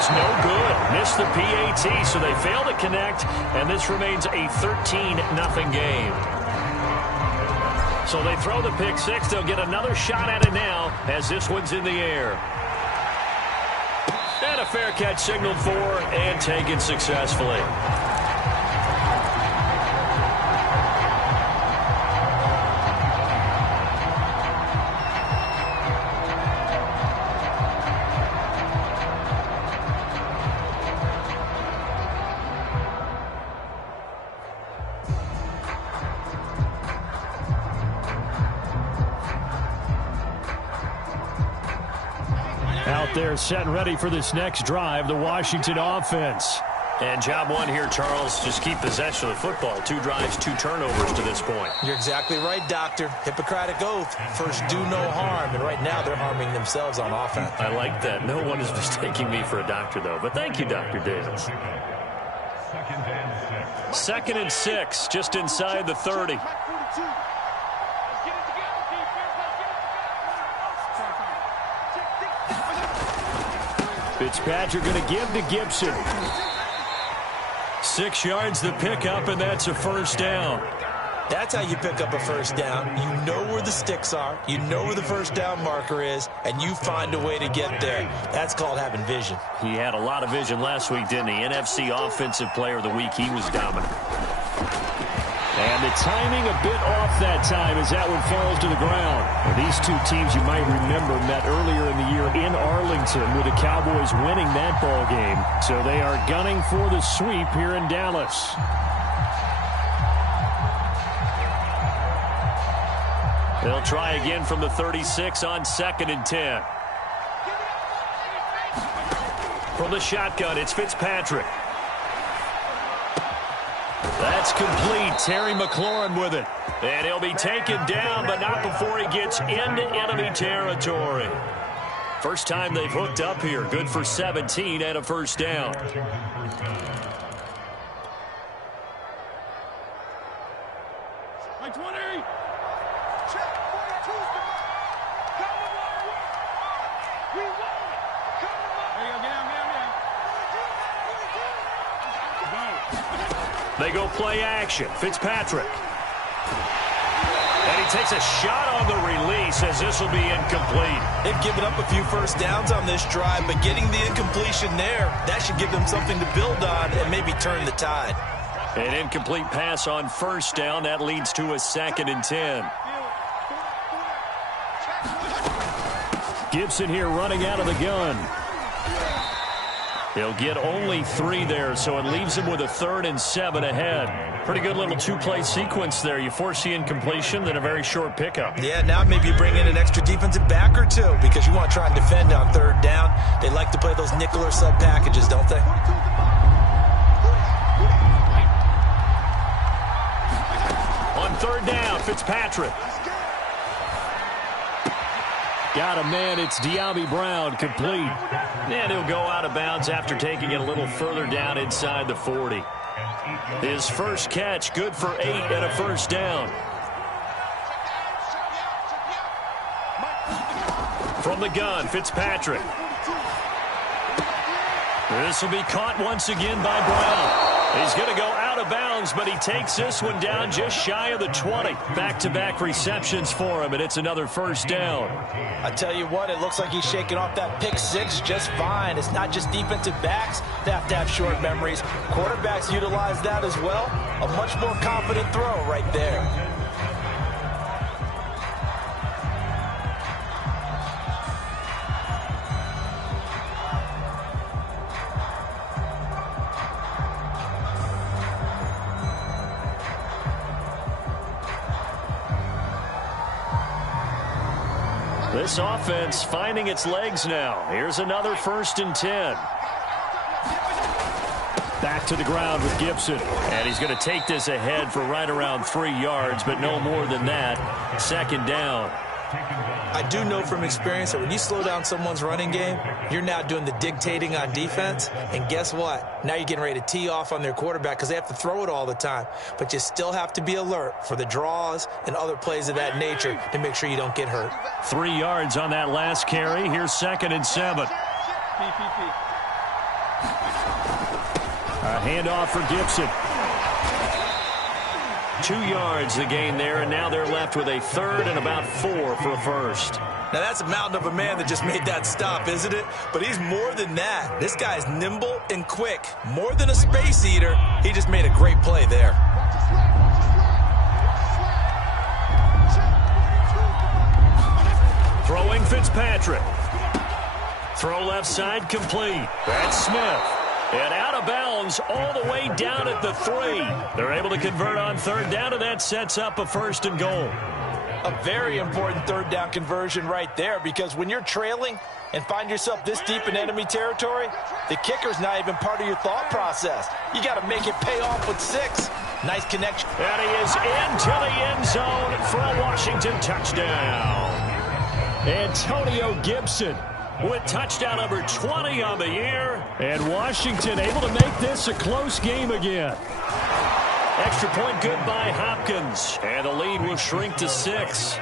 is no good. Missed the PAT, so they fail to connect, and this remains a 13-0 game. So they throw the pick six. They'll get another shot at it now as this one's in the air. And a fair catch signaled for and taken successfully. Out there set and ready for this next drive, the Washington offense. And job one here, Charles, just keep possession of the football. 2 drives, 2 turnovers to this point. You're exactly right, Doctor. Hippocratic oath. First, do no harm. And right now, they're harming themselves on offense. I like that. No one is mistaking me for a doctor, though. But thank you, Dr. Davis. 2nd and 6, just inside the 30. Fitzpatrick going to give to Gibson. 6 yards the pickup, and that's a first down. That's how you pick up a first down. You know where the sticks are. You know where the first down marker is, and you find a way to get there. That's called having vision. He had a lot of vision last week, didn't he? NFC Offensive Player of the Week. He was dominant. And the timing a bit off that time as that one falls to the ground. And these two teams, you might remember, met earlier in the year in Arlington with the Cowboys winning that ball game. So they are gunning for the sweep here in Dallas. They'll try again from the 36 on 2nd and 10. From the shotgun, it's Fitzpatrick. That's complete. Terry McLaurin with it. And he'll be taken down, but not before he gets into enemy territory. First time they've hooked up here. Good for 17 and a first down. They go play action. Fitzpatrick. And he takes a shot on the release as this will be incomplete. They've given up a few first downs on this drive, but getting the incompletion there, that should give them something to build on and maybe turn the tide. An incomplete pass on first down. That leads to a 2nd and 10. Gibson here running out of the gun. He'll get only 3 there, so it leaves him with a 3rd and 7 ahead. Pretty good little 2-play sequence there. You force the incompletion, then a very short pickup. Yeah, now maybe you bring in an extra defensive back or 2 because you want to try and defend on 3rd down. They like to play those nickel or sub packages, don't they? On 3rd down, Fitzpatrick. Got a man. It's De'Ami Brown, complete. And he'll go out of bounds after taking it a little further down inside the 40. His first catch, good for 8 and a first down. From the gun, Fitzpatrick. This will be caught once again by Brown. He's going to go out of bounds, but he takes this one down just shy of the 20. Back-to-back receptions for him, and it's another first down. I tell you what, it looks like he's shaking off that pick six just fine. It's not just defensive backs that have to have short memories. Quarterbacks utilize that as well. A much more confident throw right there. This offense finding its legs now. Here's another 1st and 10. Back to the ground with Gibson. And he's going to take this ahead for right around 3 yards, but no more than that. 2nd down. I do know from experience that when you slow down someone's running game, you're now doing the dictating on defense. And guess what? Now you're getting ready to tee off on their quarterback because they have to throw it all the time. But you still have to be alert for the draws and other plays of that nature to make sure you don't get hurt. 3 yards on that last carry. Here's 2nd and 7. A handoff for Gibson. 2 yards the gain there, and now they're left with a third and about 4 for a first. Now, that's a mountain of a man that just made that stop, isn't it? But he's more than that. This guy's nimble and quick. More than a space eater, he just made a great play there. Throwing Fitzpatrick. Throw left side complete. That's Smith. And out of bounds all the way down at the 3. They're able to convert on third down, and that sets up a first and goal. A very important third down conversion right there, because when you're trailing and find yourself this deep in enemy territory, the kicker's not even part of your thought process. You got to make it pay off with 6. Nice connection. And he is into the end zone for a Washington touchdown. Antonio Gibson with touchdown number 20 on the year. And Washington able to make this a close game again. Extra point good by Hopkins. And the lead will shrink to 6.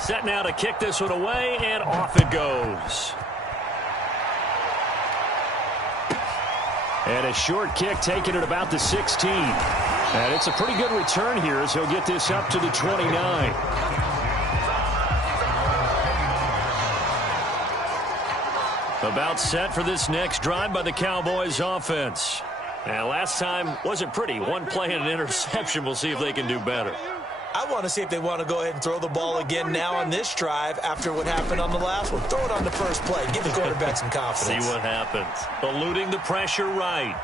Set now to kick this one away, and off it goes. And a short kick taken at about the 16. And it's a pretty good return here as he'll get this up to the 29. About set for this next drive by the Cowboys offense. And last time wasn't pretty. One play and an interception. We'll see if they can do better. I want to see if they want to go ahead and throw the ball again now on this drive after what happened on the last one. Throw it on the first play. Give the quarterback some confidence. See what happens. Eluding the pressure right.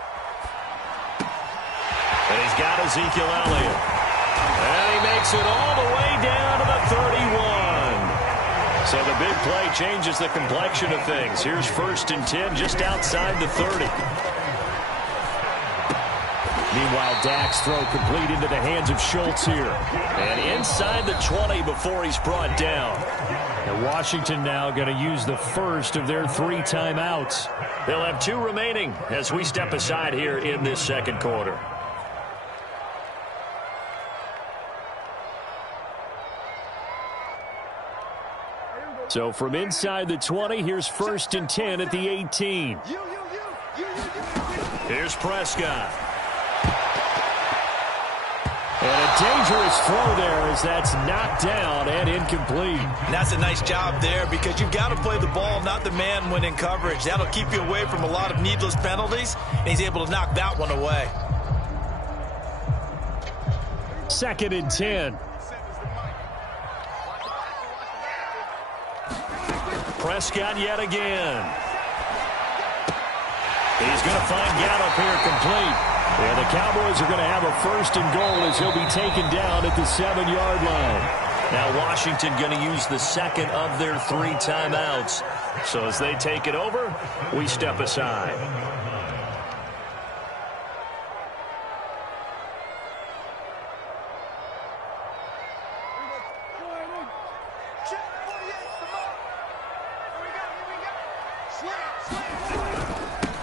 And he's got Ezekiel Elliott. And he makes it all the way down to the 31. So the big play changes the complexion of things. Here's 1st and 10 just outside the 30. Meanwhile, Dak's throw complete into the hands of Schultz here. And inside the 20 before he's brought down. And Washington now going to use the first of their 3 timeouts. They'll have 2 remaining as we step aside here in this second quarter. So from inside the 20, here's 1st and 10 at the 18. Here's Prescott. And a dangerous throw there as that's knocked down and incomplete. And that's a nice job there, because you've got to play the ball, not the man when in coverage. That'll keep you away from a lot of needless penalties, and he's able to knock that one away. 2nd and 10. Prescott yet again. He's going to find Gallup here complete. And the Cowboys are going to have a 1st and goal as he'll be taken down at the 7-yard line. Now Washington going to use the 2nd of their 3 timeouts. So as they take it over, we step aside.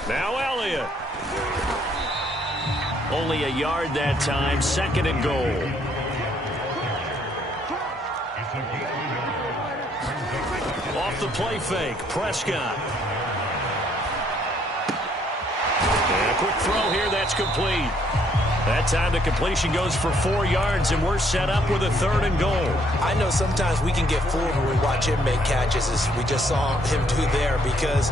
Now Elliott. Only a yard that time. 2nd and goal. Off the play fake. Prescott. And a quick throw here. That's complete. That time the completion goes for 4 yards, and we're set up with a 3rd and goal. I know sometimes we can get fooled when we watch him make catches, as we just saw him do there, because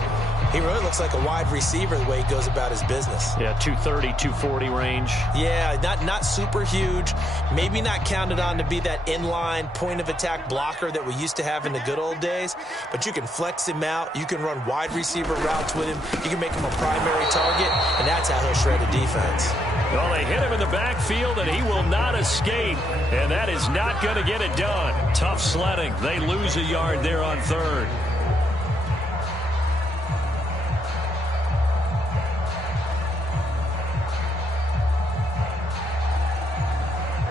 he really looks like a wide receiver the way he goes about his business. Yeah, 230, 240 range. Yeah, not super huge. Maybe not counted on to be that inline point-of-attack blocker that we used to have in the good old days. But you can flex him out. You can run wide receiver routes with him. You can make him a primary target, and that's how he'll shred a defense. Well, they hit him in the backfield, and he will not escape. And that is not going to get it done. Tough sledding. They lose a yard there on 3rd.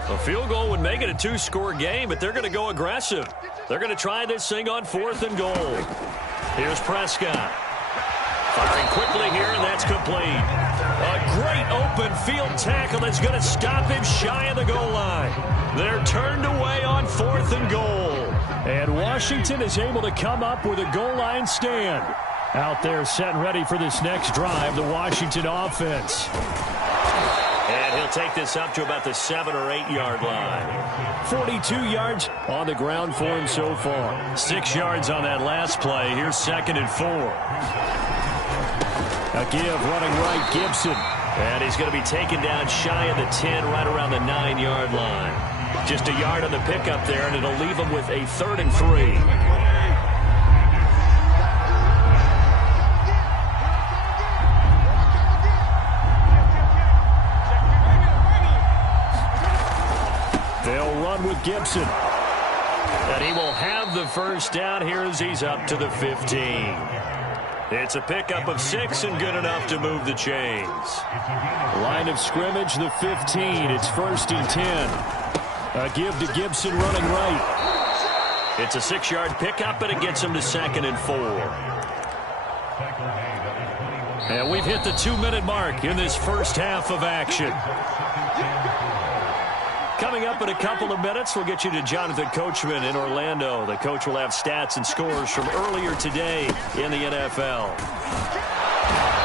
A field goal would make it a 2-score game, but they're going to go aggressive. They're going to try this thing on 4th and goal. Here's Prescott. Firing quickly here, and that's complete. A great open field tackle that's going to stop him shy of the goal line. They're turned away on 4th and goal. And Washington is able to come up with a goal line stand. Out there set and ready for this next drive, the Washington offense. And he'll take this up to about the 7 or 8 yard line. 42 yards on the ground for him so far. 6 yards on that last play. Here's 2nd and 4. A give running right, Gibson. And he's going to be taken down shy of the 10, right around the 9 yard line. Just a yard on the pickup there, and it'll leave him with a 3rd and 3. They'll run with Gibson. And he will have the first down here as he's up to the 15. It's a pickup of 6 and good enough to move the chains. Line of scrimmage, the 15. It's 1st and 10. A give to Gibson running right. It's a 6-yard pickup, and it gets him to 2nd and 4. And we've hit the 2-minute mark in this first half of action. Coming up in a couple of minutes, we'll get you to Jonathan Coachman in Orlando. The coach will have stats and scores from earlier today in the NFL.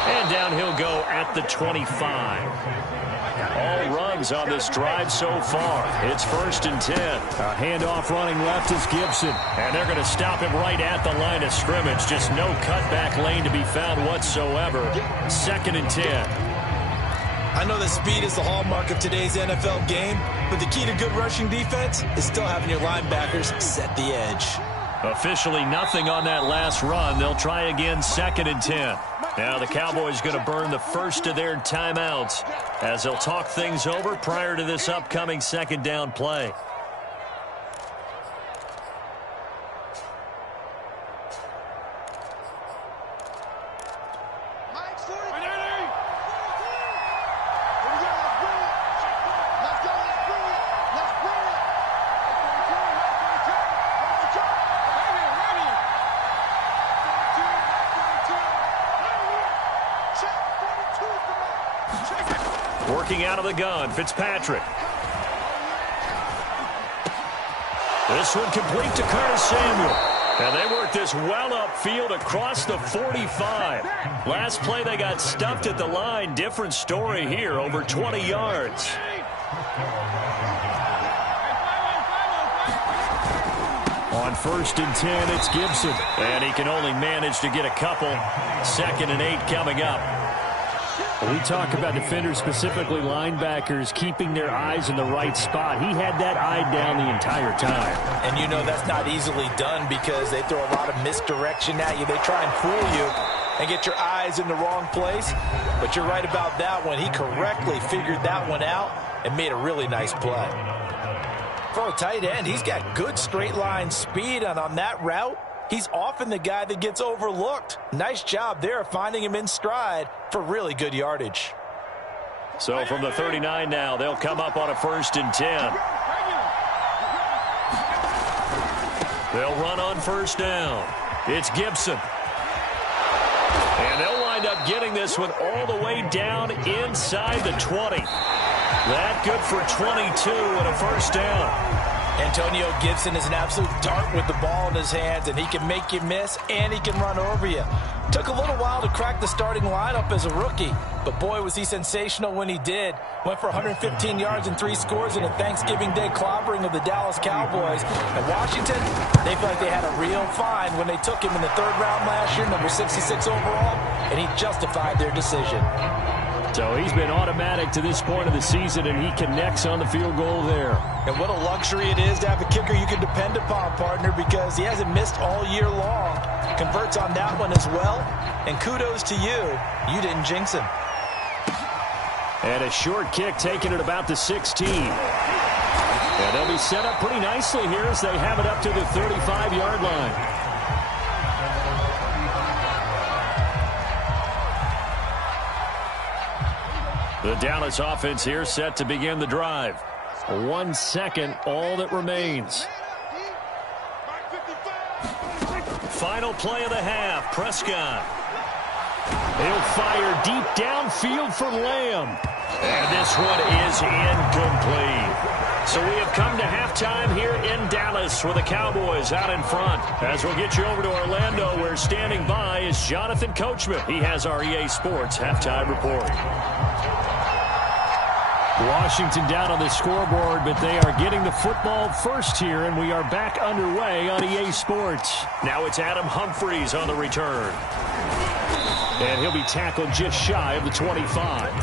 And down he'll go at the 25. All runs on this drive so far. It's 1st and 10. A handoff running left is Gibson. And they're going to stop him right at the line of scrimmage. Just no cutback lane to be found whatsoever. 2nd and 10. I know that speed is the hallmark of today's NFL game, but the key to good rushing defense is still having your linebackers set the edge. Officially nothing on that last run. They'll try again, 2nd and 10. Now the Cowboys going to burn the first of their timeouts as they'll talk things over prior to this upcoming 2nd down play. Working out of the gun, Fitzpatrick. This one complete to Curtis Samuel. And they work this well upfield across the 45. Last play they got stuffed at the line. Different story here, over 20 yards. On 1st and 10, it's Gibson. And he can only manage to get a couple. 2nd and 8 coming up. We talk about defenders, specifically linebackers, keeping their eyes in the right spot. He had that eye down the entire time. And you know that's not easily done because they throw a lot of misdirection at you. They try and fool you and get your eyes in the wrong place. But you're right about that one. He correctly figured that one out and made a really nice play. For a tight end, he's got good straight line speed, and on that route, he's often the guy that gets overlooked. Nice job there finding him in stride for really good yardage. So from the 39 now, they'll come up on a 1st and 10. They'll run on 1st down. It's Gibson. And they'll wind up getting this one all the way down inside the 20. That good for 22 and a 1st down. Antonio Gibson is an absolute dart with the ball in his hands, and he can make you miss, and he can run over you. Took a little while to crack the starting lineup as a rookie, but boy, was he sensational when he did. Went for 115 yards and 3 scores in a Thanksgiving Day clobbering of the Dallas Cowboys. And Washington, they feel like they had a real find when they took him in the 3rd round last year, number 66 overall, and he justified their decision. So he's been automatic to this point of the season, and he connects on the field goal there. And what a luxury it is to have a kicker you can depend upon, partner, because he hasn't missed all year long. Converts on that one as well. And kudos to you. You didn't jinx him. And a short kick taken at about the 16. And they'll be set up pretty nicely here as they have it up to the 35-yard line. The Dallas offense here set to begin the drive. 1 second, all that remains. Final play of the half. Prescott. He'll fire deep downfield for Lamb. And this one is incomplete. So we have come to halftime here in Dallas with the Cowboys out in front. As we'll get you over to Orlando, where standing by is Jonathan Coachman. He has our EA Sports halftime report. Washington down on the scoreboard, but they are getting the football first here, and we are back underway on EA Sports. Now it's Adam Humphries on the return. And he'll be tackled just shy of the 25.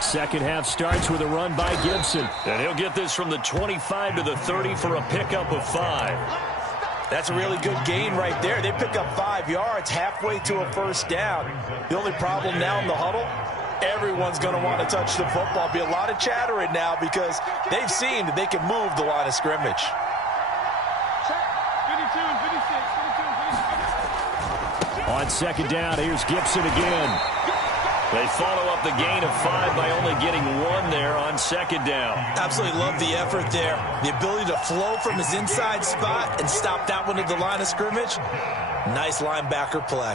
Second half starts with a run by Gibson. And he'll get this from the 25 to the 30 for a pickup of 5. That's a really good gain right there. They pick up 5 yards halfway to a first down. The only problem now in the huddle, everyone's going to want to touch the football. Be a lot of chattering now because they've seen that they can move the line of scrimmage. 52 and 56. On second down, here's Gibson again. They follow up the gain of 5 by only getting 1 there on second down. Absolutely love the effort there. The ability to flow from his inside spot and stop that one at the line of scrimmage. Nice linebacker play.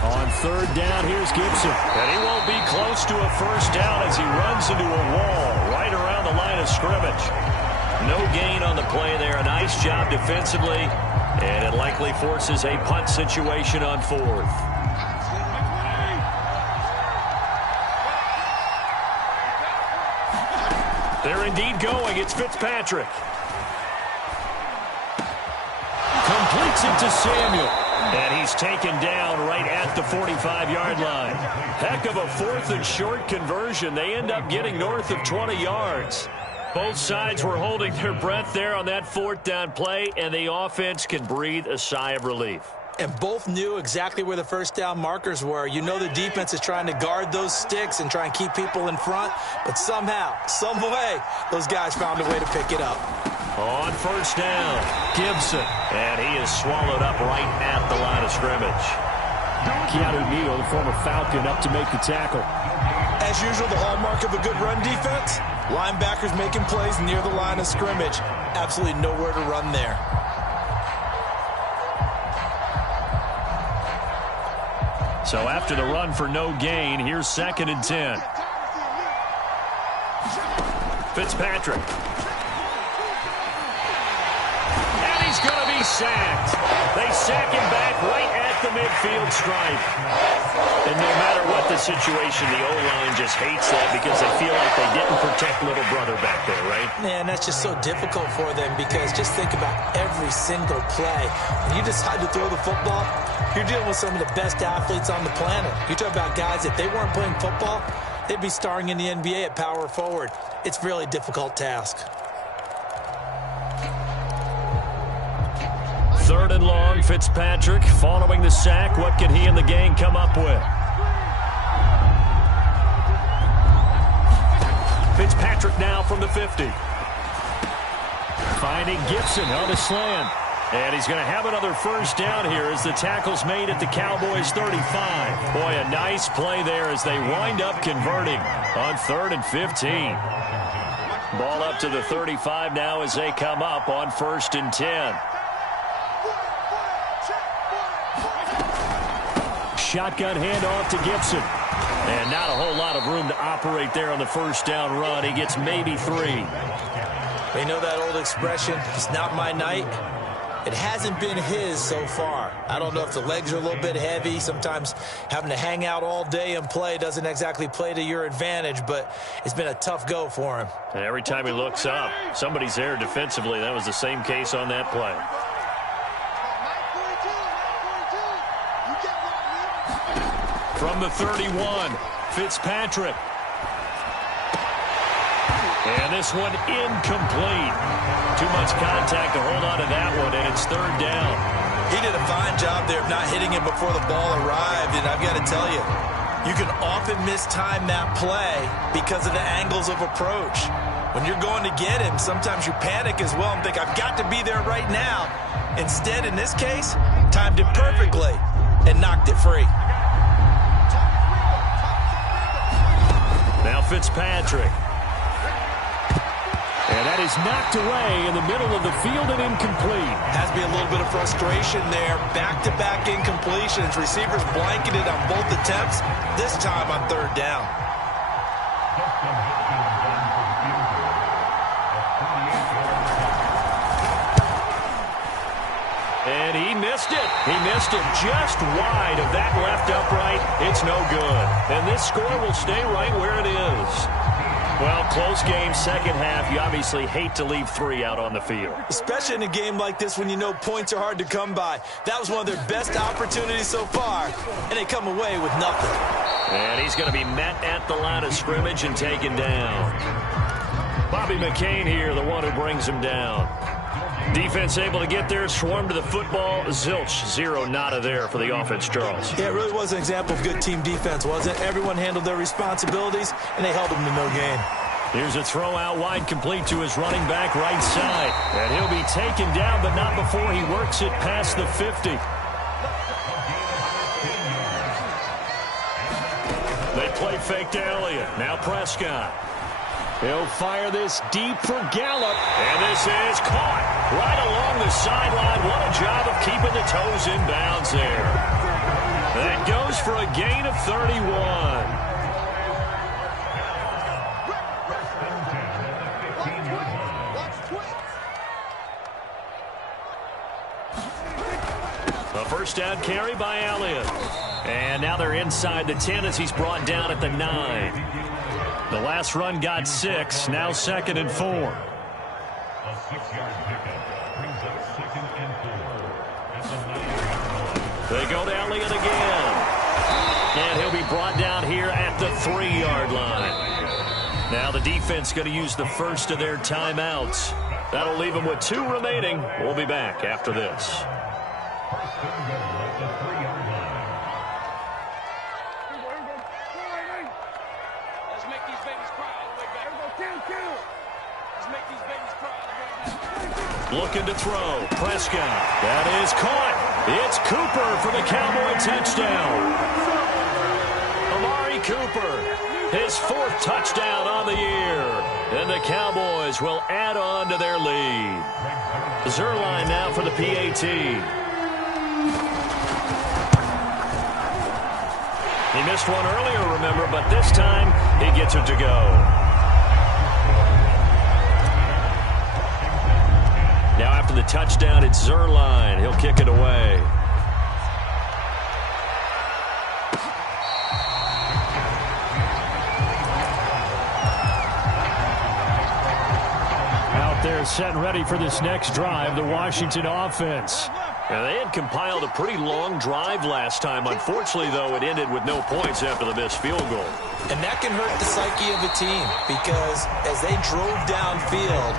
On third down, here's Gibson. And he won't be close to a first down as he runs into a wall right around the line of scrimmage. No gain on the play there. A nice job defensively, and it likely forces a punt situation on 4th. They're indeed going. It's Fitzpatrick. Completes it to Samuel. And he's taken down right at the 45-yard line. Heck of a 4th and short conversion. They end up getting north of 20 yards. Both sides were holding their breath there on that 4th down play, and the offense can breathe a sigh of relief. And both knew exactly where the first down markers were. You know the defense is trying to guard those sticks and try and keep people in front, but somehow, some way, those guys found a way to pick it up. On first down, Gibson, and he is swallowed up right at the line of scrimmage. Keanu Neal, the former Falcon, up to make the tackle. As usual, the hallmark of a good run defense, linebackers making plays near the line of scrimmage. Absolutely nowhere to run there. So after the run for no gain, here's 2nd and 10. Fitzpatrick. And he's going to be sacked. They sack him back right at the midfield stripe. And no matter what the situation, the O-line just hates that because they feel like they didn't protect little brother back there, right? Man, that's just so difficult for them because just think about every single play. When you decide to throw the football, you're dealing with some of the best athletes on the planet. You talk about guys, if they weren't playing football, they'd be starring in the NBA at power forward. It's a really difficult task. 3rd and long, Fitzpatrick following the sack. What can he and the gang come up with? Fitzpatrick now from the 50. Finding Gibson on the slant. And he's going to have another first down here as the tackle's made at the Cowboys' 35. Boy, a nice play there as they wind up converting on 3rd and 15. Ball up to the 35 now as they come up on 1st and 10. Shotgun handoff to Gibson. And not a whole lot of room to operate there on the first down run. He gets maybe 3. They know that old expression, it's not my night. It hasn't been his so far. I don't know if the legs are a little bit heavy. Sometimes having to hang out all day and play doesn't exactly play to your advantage, but it's been a tough go for him. And every time he looks up, somebody's there defensively. That was the same case on that play. From the 31, Fitzpatrick. And this one incomplete. Too much contact to hold on to that one, and it's 3rd down. He did a fine job there of not hitting him before the ball arrived, and I've got to tell you, You can often mistime that play because of the angles of approach. When you're going to get him, sometimes you panic as well and think, I've got to be there right now. Instead, in this case, timed it perfectly and knocked it free. Now Fitzpatrick. And that is knocked away in the middle of the field and incomplete. Has to be a little bit of frustration there. Back-to-back incompletions. Receivers blanketed on both attempts, this time on third down. And he missed it. He missed it just wide of that left upright. It's no good. And this score will stay right where it is. Well, close game, second half. You obviously hate to leave 3 out on the field. Especially in a game like this when you know points are hard to come by. That was one of their best opportunities so far, and they come away with nothing. And he's going to be met at the line of scrimmage and taken down. Bobby McCain here, the one who brings him down. Defense able to get there, swarm to the football. Zilch, 0 nada there for the offense, Charles. Yeah, it really was an example of good team defense, wasn't it? Everyone handled their responsibilities, and they held them to no gain. Here's a throw out wide, complete to his running back right side. And he'll be taken down, but not before he works it past the 50. They play fake to Elliott. Now Prescott. He'll fire this deep for Gallup. And this is caught right along the sideline. What a job of keeping the toes in bounds there. That goes for a gain of 31. A first down carry by Elliott. And now they're inside the 10 as he's brought down at the 9. The last run got 6, now 2nd and 4. A 6-yard pickup brings up 2nd and 4. At the 9-yard line. They go to Elliott again. And he'll be brought down here at the 3-yard line. Now the defense going to use the first of their timeouts. That'll leave them with 2 remaining. We'll be back after this. First and goal at the 3-yard line. Looking to throw. Prescott. That is caught. It's Cooper for the Cowboy touchdown. Amari Cooper, his 4th touchdown on the year. And the Cowboys will add on to their lead. Zerline now for the PAT. He missed one earlier, remember, but this time he gets it to go. Now after the touchdown, it's Zerline. He'll kick it away. Out there set and ready for this next drive, the Washington offense. Now, they had compiled a pretty long drive last time. Unfortunately, though, it ended with no points after the missed field goal. And that can hurt the psyche of a team because as they drove downfield,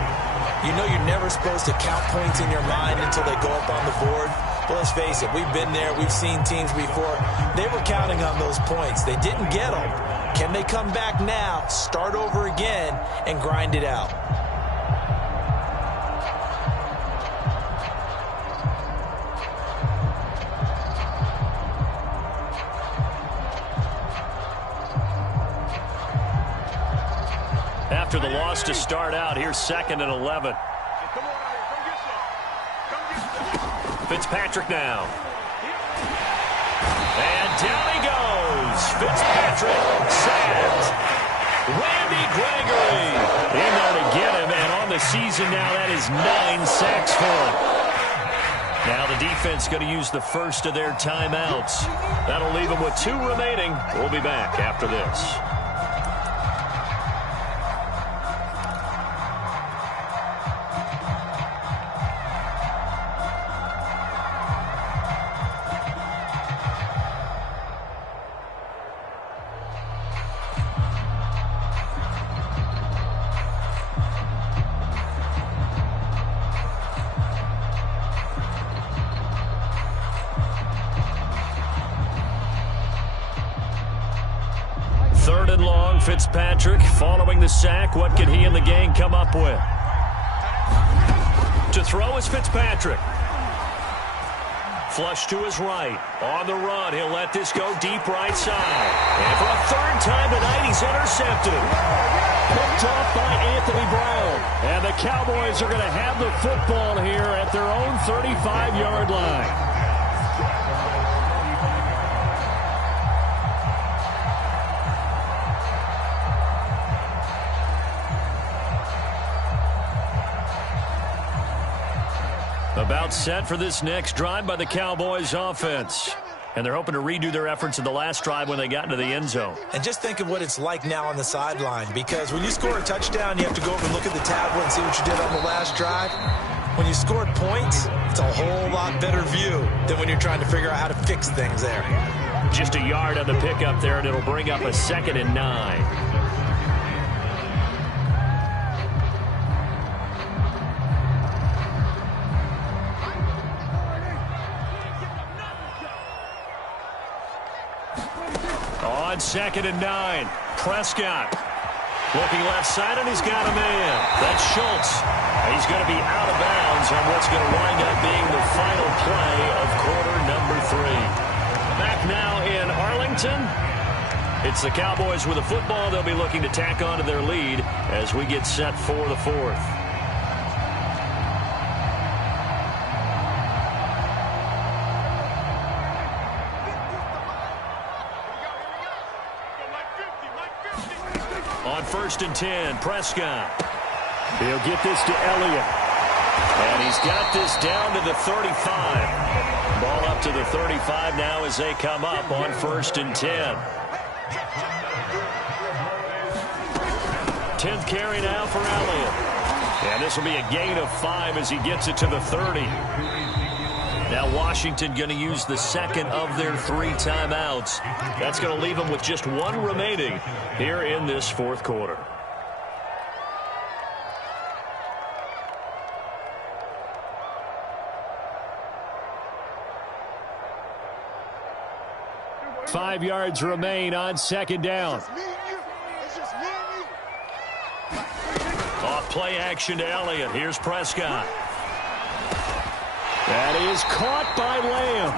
you know you're never supposed to count points in your mind until they go up on the board. But let's face it, we've been there. We've seen teams before. They were counting on those points. They didn't get them. Can they come back now, start over again, and grind it out? After the loss to start out, here's 2nd and 11. Fitzpatrick now. And down he goes. Fitzpatrick sacked. Randy Gregory in there to get him. And on the season now, that is 9 sacks for him. Now the defense going to use the first of their timeouts. That'll leave them with 2 remaining. We'll be back after this. Fitzpatrick following the sack. What can he and the gang come up with? To throw is Fitzpatrick. Flush to his right. On the run, he'll let this go deep right side. And for a third time tonight, he's intercepted. Picked off by Anthony Brown. And the Cowboys are going to have the football here at their own 35-yard line. About set for this next drive by the Cowboys offense. And they're hoping to redo their efforts in the last drive when they got into the end zone. And just think of what it's like now on the sideline, because when you score a touchdown, you have to go over and look at the tablet and see what you did on the last drive. When you scored points, it's a whole lot better view than when you're trying to figure out how to fix things there. Just a yard on the pickup there, and it'll bring up a 2nd and 9. On 2nd and 9, Prescott looking left side, and he's got a man. That's Schultz. He's going to be out of bounds on what's going to wind up being the final play of quarter number 3. Back now in Arlington. It's the Cowboys with the football. They'll be looking to tack on to their lead as we get set for the 4th. On 1st and 10, Prescott. He'll get this to Elliott. And he's got this down to the 35. Ball up to the 35 now as they come up on 1st and 10. 10th carry now for Elliott. And this will be a gain of 5 as he gets it to the 30. Now Washington going to use the 2nd of their 3 timeouts. That's going to leave them with just 1 remaining here in this 4th quarter. Five yards remain on 2nd down. Off play action to Elliott. Here's Prescott. That is caught by Lamb.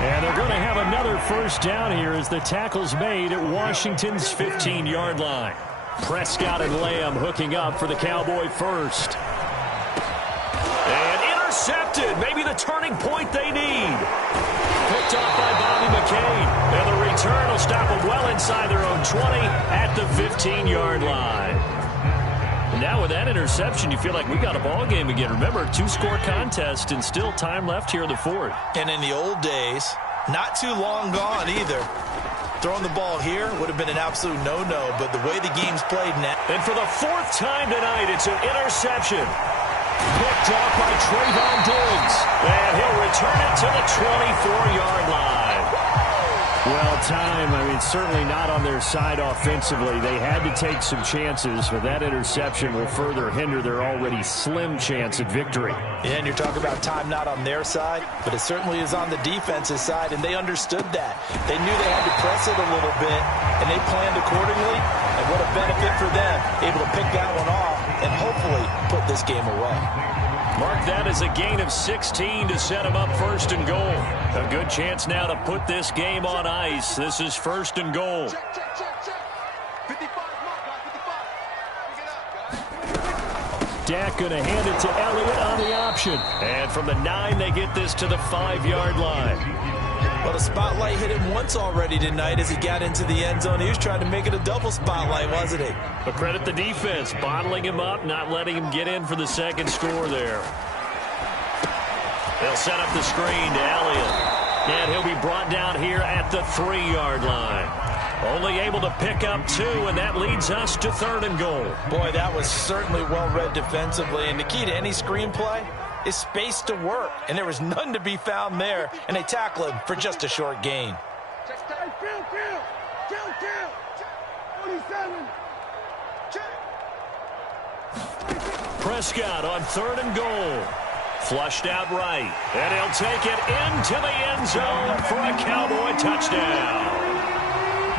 And they're going to have another 1st down here as the tackle's made at Washington's 15-yard line. Prescott and Lamb hooking up for the Cowboy 1st. And intercepted. Maybe the turning point they need. Picked off by Bobby McCain. And the return will stop them well inside their own 20 at the 15-yard line. Now with that interception, you feel like we got a ball game again. Remember, 2-score contest and still time left here in the 4th. And in the old days, not too long gone either. Throwing the ball here would have been an absolute no-no, but the way the game's played now. And for the 4th time tonight, it's an interception. Picked off by Trayvon Diggs. And he'll return it to the 24-yard line. Well, time, certainly not on their side offensively. They had to take some chances, but that interception will further hinder their already slim chance at victory. Yeah, and you're talking about time not on their side, but it certainly is on the defense's side, and they understood that. They knew they had to press it a little bit, and they planned accordingly, and what a benefit for them, able to pick that one off and hopefully put this game away. Mark that as a gain of 16 to set him up 1st and goal. A good chance now to put this game on ice. This is 1st and goal. Dak going to hand it to Elliott on the option. And from the 9, they get this to the 5-yard line. Well, the spotlight hit him once already tonight as he got into the end zone. He was trying to make it a double spotlight, wasn't he? But credit the defense, bottling him up, not letting him get in for the 2nd score there. They'll set up the screen to Elliott. And he'll be brought down here at the 3-yard line. Only able to pick up 2, and that leads us to 3rd and goal. Boy, that was certainly well-read defensively. And the key to any screenplay is space to work. And there was none to be found there. And they tackle him for just a short gain. Prescott on 3rd and goal. Flushed out right. And he'll take it into the end zone for a Cowboy touchdown.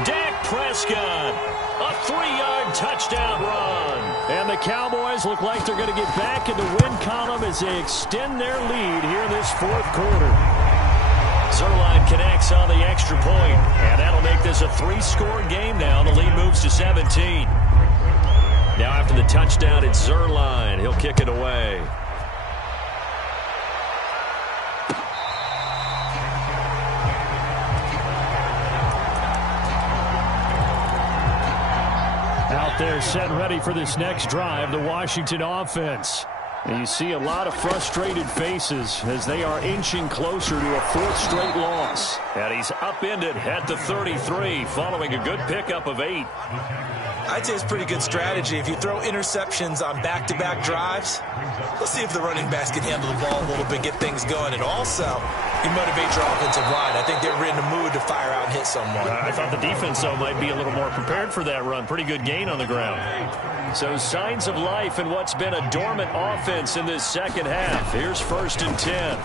Dak Prescott, a 3-yard touchdown run. And the Cowboys look like they're going to get back in the win column as they extend their lead here in this fourth quarter. Zerline connects on the extra point, and that'll make this a 3-score game now. The lead moves to 17. Now after the touchdown, it's Zerline. He'll kick it away. Out there set ready for this next drive, the Washington offense. And you see a lot of frustrated faces as they are inching closer to a 4th straight loss. And he's upended at the 33 following a good pickup of 8. I'd say it's pretty good strategy. If you throw interceptions on back-to-back drives, let's see if the running backs can handle the ball a little bit, get things going. And also, you motivate your offensive line. I think they're in the mood to fire out and hit someone. I thought the defense, though, might be a little more prepared for that run. Pretty good gain on the ground. So signs of life in what's been a dormant offense in this second half. Here's 1st and 10.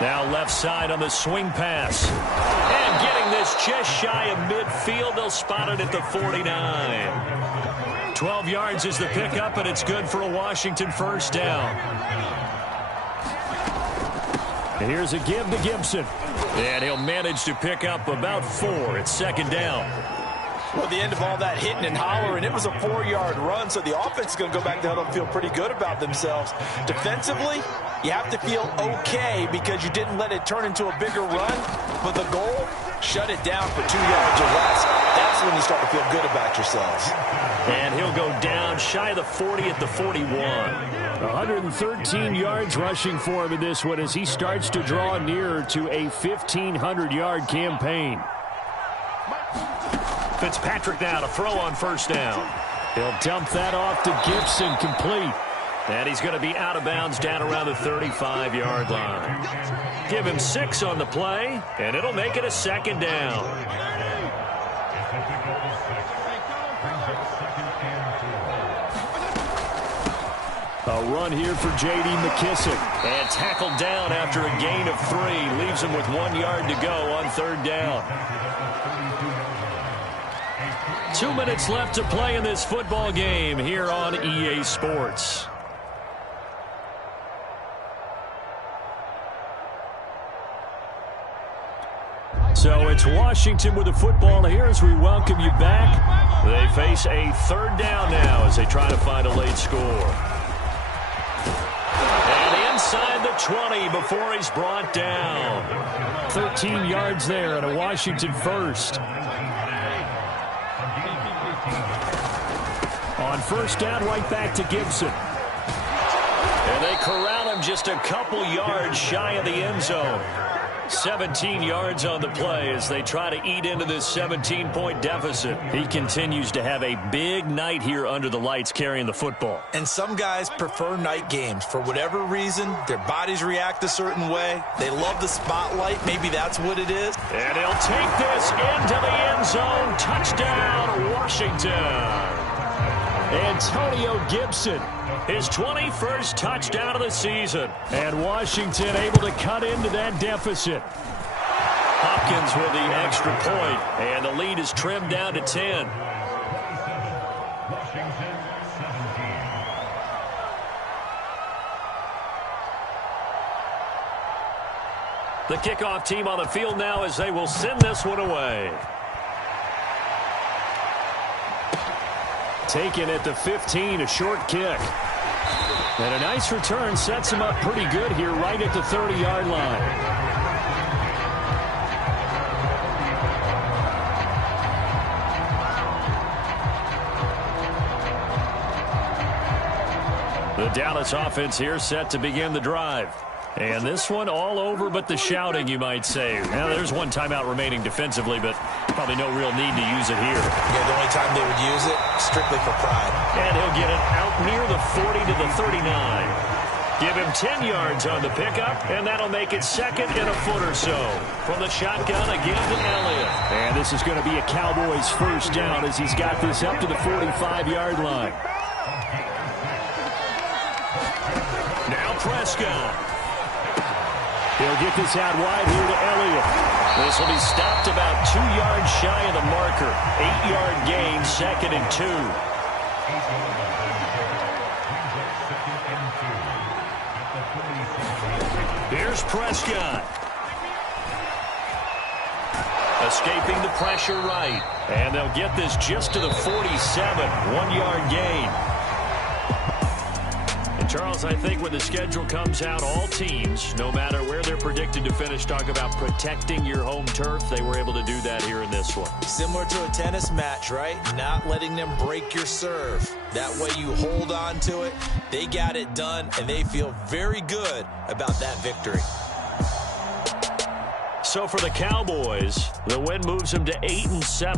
Now left side on the swing pass. And getting this just shy of midfield. They'll spot it at the 49. 12 yards is the pickup, and it's good for a Washington first down. And here's a give to Gibson. And he'll manage to pick up about 4. It's 2nd down. Well, at the end of all that hitting and hollering, it was a 4-yard run, so the offense is going to go back to huddle and feel pretty good about themselves. Defensively, you have to feel okay because you didn't let it turn into a bigger run, but the goal, shut it down for 2 yards or less. That's when you start to feel good about yourselves. And he'll go down shy of the 40 at the 41. 113 yards rushing for him in this one as he starts to draw nearer to a 1,500-yard campaign. Fitzpatrick now to throw on first down. He'll dump that off to Gibson, complete. And he's going to be out of bounds down around the 35-yard line. Give him 6 on the play, and it'll make it a 2nd down. A run here for J.D. McKissick. And tackled down after a gain of 3. Leaves him with 1 yard to go on 3rd down. 2 minutes left to play in this football game here on EA Sports. So it's Washington with the football here as we welcome you back. They face a 3rd down now as they try to find a late score. And inside the 20 before he's brought down. 13 yards there and a Washington first. On first down, right back to Gibson. And they corral him just a couple yards shy of the end zone. 17 yards on the play as they try to eat into this 17-point deficit. He continues to have a big night here under the lights carrying the football. And some guys prefer night games. For whatever reason, their bodies react a certain way. They love the spotlight. Maybe that's what it is. And he'll take this into the end zone. Touchdown, Washington. Antonio Gibson, his 21st touchdown of the season. And Washington able to cut into that deficit. Hopkins with the extra point, and the lead is trimmed down to 10. The kickoff team on the field now as they will send this one away. Taken at the 15, a short kick. And a nice return sets him up pretty good here right at the 30-yard line. The Dallas offense here set to begin the drive. And this one all over but the shouting, you might say. Now, there's one timeout remaining defensively, but probably no real need to use it here. Yeah, the only time they would use it, strictly for pride. And he'll get it out near the 40 to the 39. Give him 10 yards on the pickup, and that'll make it 2nd and a foot or so. From the shotgun again to Elliott. And this is going to be a Cowboys first down as he's got this up to the 45-yard line. Now Prescott. He'll get this out wide here to Elliott. This will be stopped about 2 yards shy of the marker. 8-yard gain, 2nd and 2. Here's Prescott. Escaping the pressure right. And they'll get this just to the 47. 1-yard gain. And Charles, I think when the schedule comes out, all teams, no matter where they're predicted to finish, talk about protecting your home turf. They were able to do that here in this one. Similar to a tennis match, right? Not letting them break your serve. That way you hold on to it. They got it done, and they feel very good about that victory. So for the Cowboys, the win moves them to 8-7.